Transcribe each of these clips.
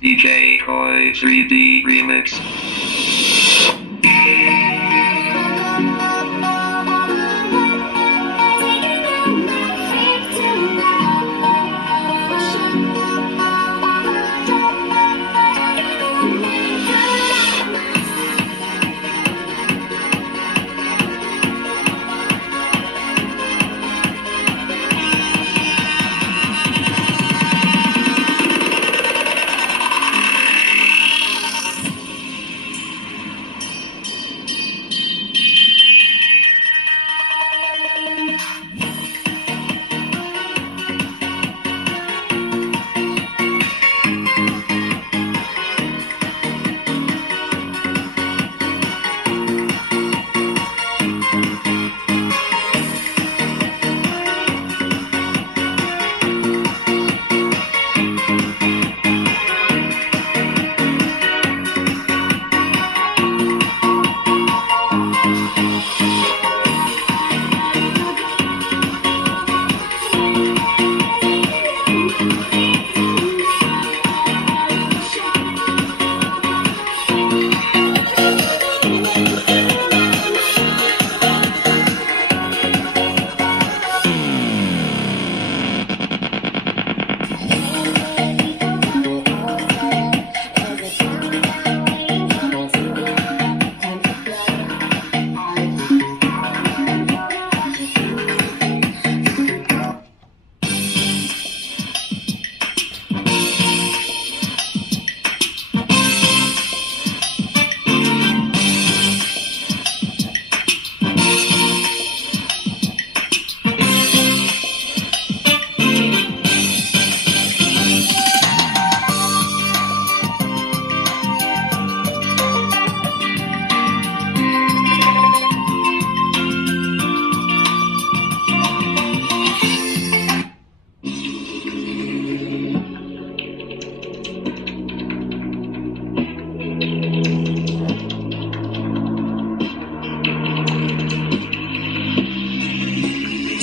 DJ Koi 3D Remix.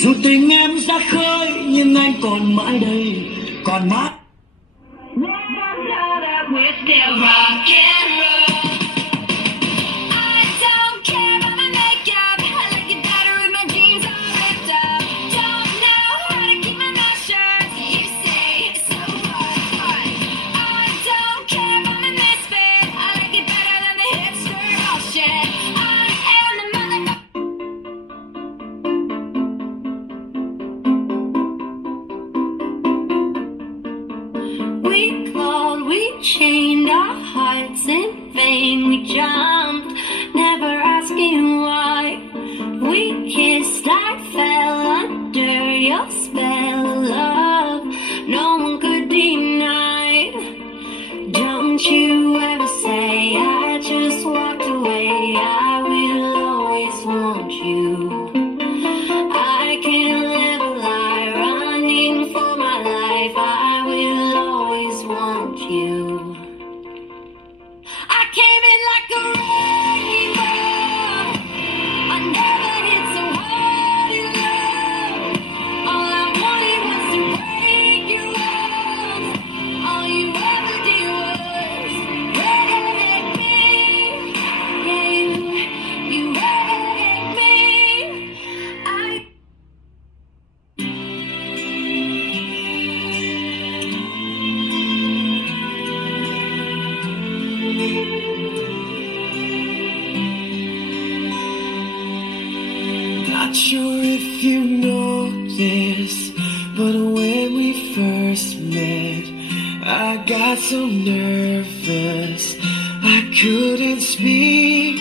Dù tình em ra khơi nhưng anh còn mãi đây, còn mãi. We chained our hearts in vain. We jumped, never asking why. We kissed, I fell under your spell of love. No one could deny. Don't you ever say I just walked away. I will always want you. I can't live a lie, running for my life. I will always want you. I came in like a wrecking ball. I never hit so hard in love. All I wanted was to break your walls. All you ever did was wreck me. Yeah, you wrecked me. Not sure if you know this, but when we first met, I got so nervous I couldn't speak.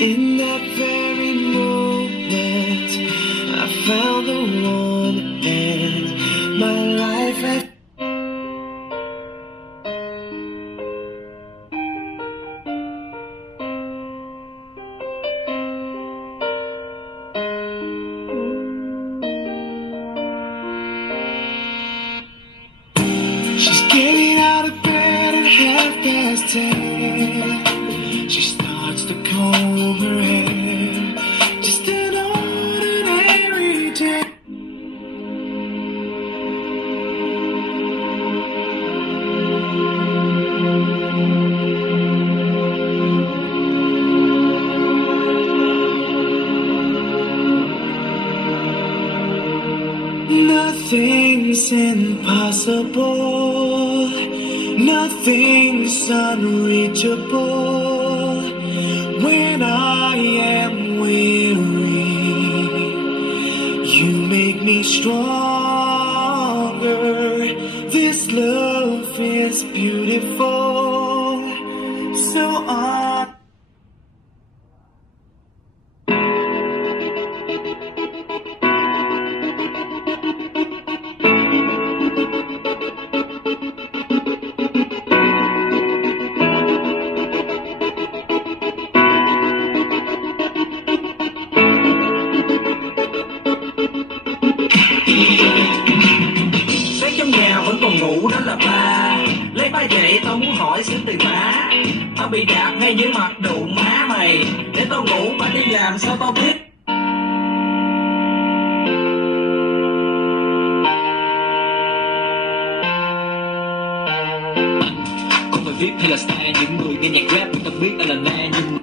In that very moment, I found the one, and my life had. She's getting out of bed at 10:30. She starts to Nothing's impossible, nothing's unreachable. When I am weary, you make me stronger. This love is beautiful, so đó là ba lấy ba dậy tao muốn hỏi xin tiền má. Tao bị đạp ngay dưới mặt đụ má mày, để tao ngủ ba đi làm sao tao biết. không phải viết hay là style, những người nghe nhạc rap ta biết anh là na nhưng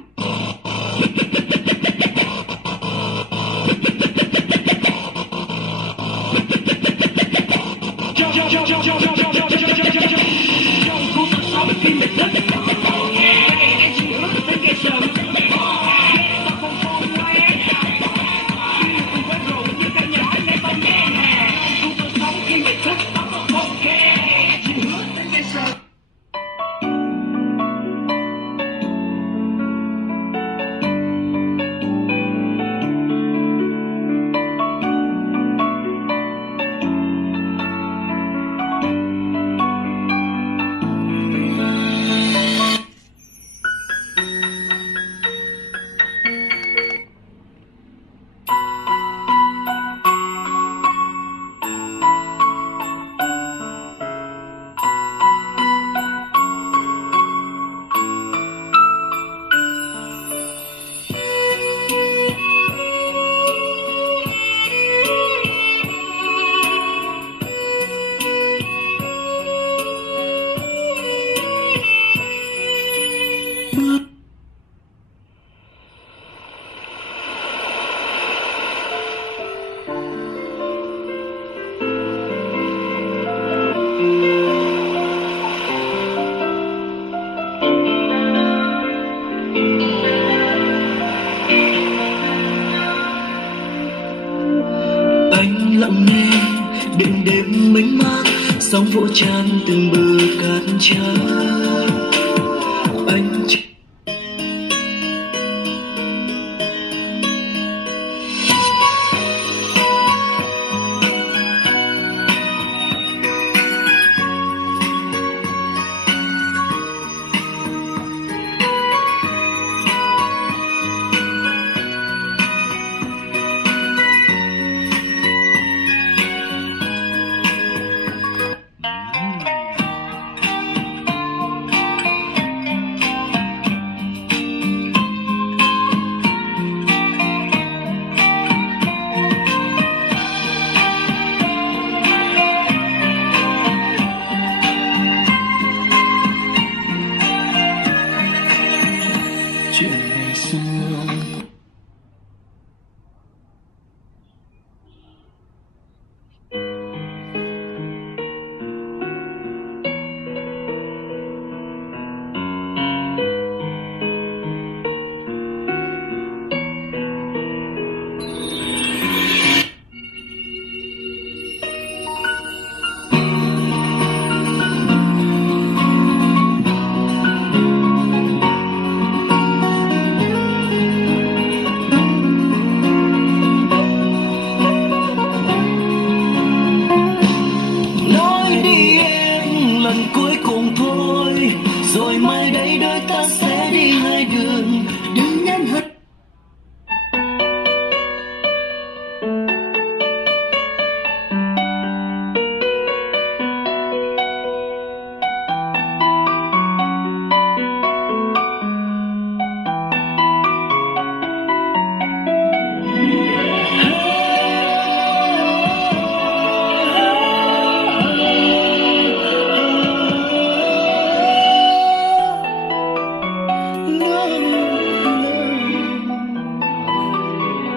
lặng nghe đêm đêm mênh mang sóng vỗ chan từng bờ cát trắng.